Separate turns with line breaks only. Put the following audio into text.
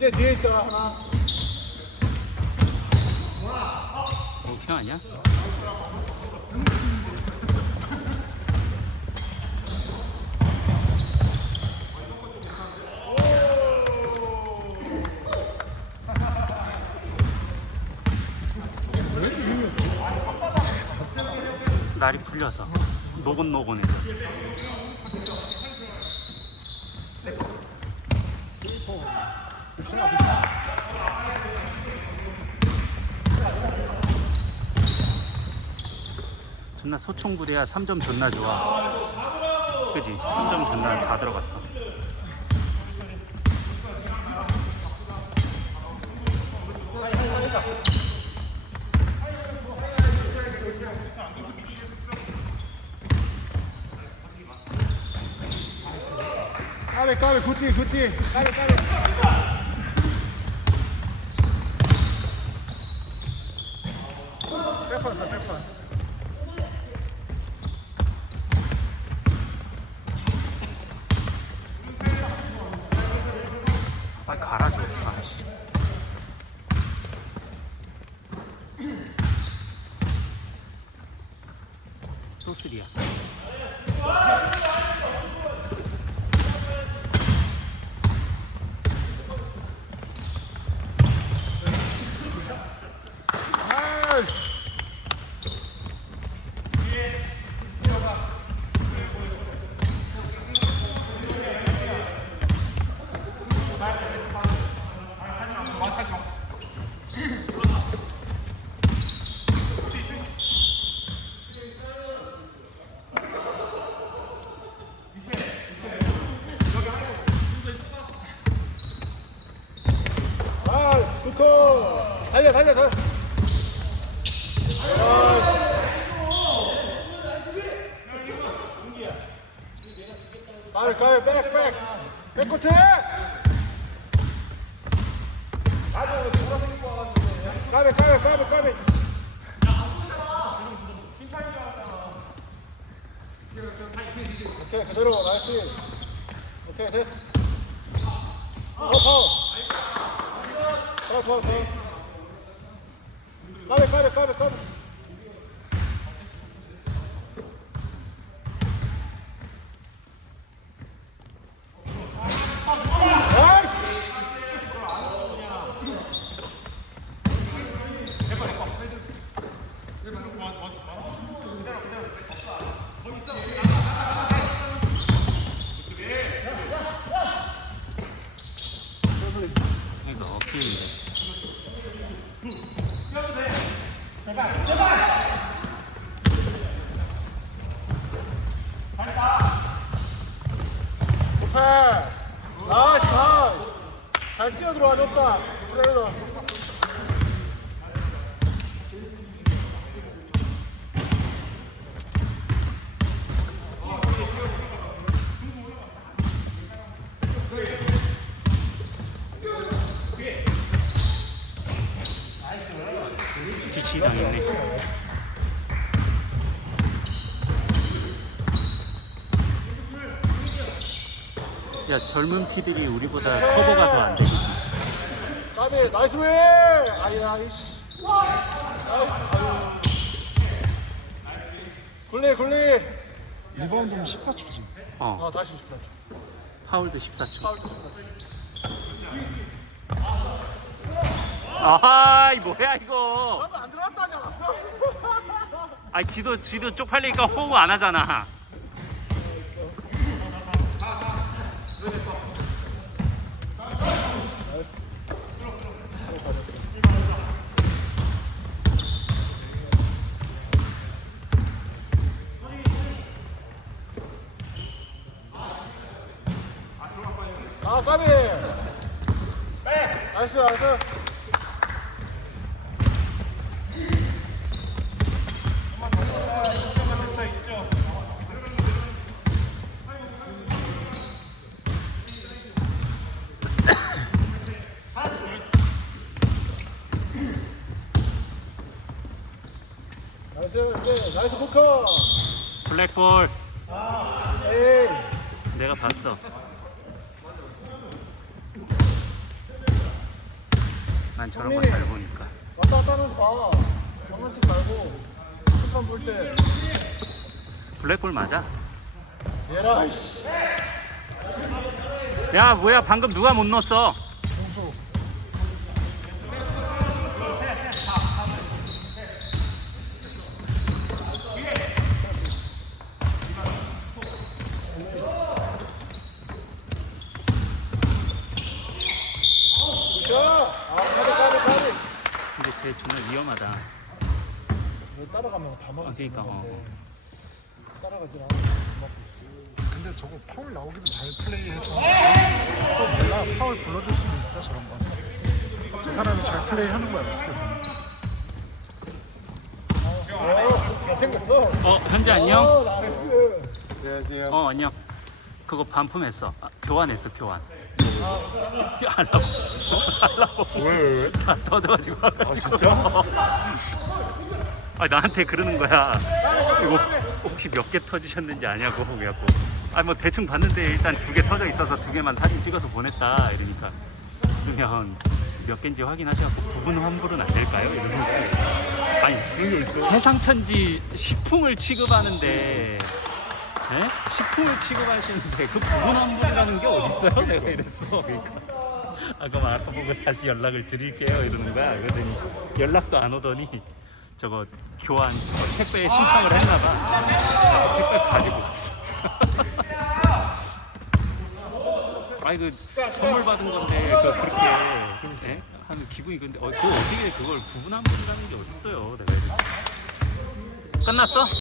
문제 뒤에 있다 하나.
오케이 아니야? 날이 풀려서 노곤노곤해졌어. 존나 소총부리야 3점 존나 좋아. 그지? 3점 존나 다 들어갔어.
까베 까베 굿띠 굿띠. 까베 까베. 백판다 백판.
빨리 갈아줘. 아씨. 또 쓰리야.
아이. 아, 좋고. 달려, 달려, 달려. 가위, 가위, 백, 백. 백코트! 가위, 가위, 가위, 가위. 오케이, 그대로, 나이스. 오케이, 됐어. 어, 파워. 파워, 파워, 파워. 가위, 가위, 가위. 나이스!
이거 어깨인데.
굿패스. 나이스, 나이스. 잘 뛰어 들어와 줬다. 트레이너.
뒤치기 당했네. 야 젊은 피들이 우리보다 커버가 더 안 되지.
까비, 나이스 웨! 아이, 아이씨. 굴리, 굴리.
리바운드는 14초지.
어
아, 다시 싶다.
파울도 14초. 아이 뭐야 이거?
안 들어갔다냐.
아 지도 지도 쪽팔리니까 호흡 안 하잖아.
아, 까비. 나이스, 나이스. 나 나이스, 포커.
블랙볼
에이.
내가 봤어. 난 저런 거 잘 보니까.
왔다 갔다 거 봐. 장난치지 말고. 심판 볼 때.
블랙볼 맞아?
얘라, 씨.
야 뭐야 방금 누가 못 넣었어?
공수.
굿샷. 아, 가비, 가비, 가비.
근데 쟤 정말 위험하다.
뭐 따라가면 다 막을
아,
수
그러니까,
있는 건데. 따라가지 않아.
근데 저거 파울 나오기도 잘 플레이해서 또 몰라 파울 불러줄 수도 있어 저런 거. 저 사람이 잘 플레이하는 거야 어떻게 보면.
어, 잘생겼어.
어 현재 안녕?
어, 나이스.
안녕하세요.
어 안녕. 그거 반품했어. 아, 교환했어 교환. 하려고. 하려고.
왜 왜, 왜?
다 터져가지고 하려고.
진짜?
아 나한테 그러는 거야. 이거 혹시 몇 개 터지셨는지 아냐고 그래갖고. 아뭐 대충 봤는데 일단 두 개 터져 있어서 두 개만 사진 찍어서 보냈다 이러니까 그러면 몇 개인지 확인하셔갖고 부분 환불은 안 될까요? 거예요. 아니. 세상 천지 식품을 취급하는데 에? 식품을 취급하시는데 그 부분 환불이라는 게 어딨어요? 내가 이랬어 그러니까 아 그럼 알아보고 다시 연락을 드릴게요 이러는 거야 그러더니 연락도 안 오더니 저거 교환 저거 택배 신청을 했나봐 아, 택배 가지고 왔어 아이 그 선물 받은 건데 그 그렇게 에? 하면 기분이 근데 어, 그 어떻게 그걸 부분 환불이라는 게 어딨어요 내가 이랬지 끝났어?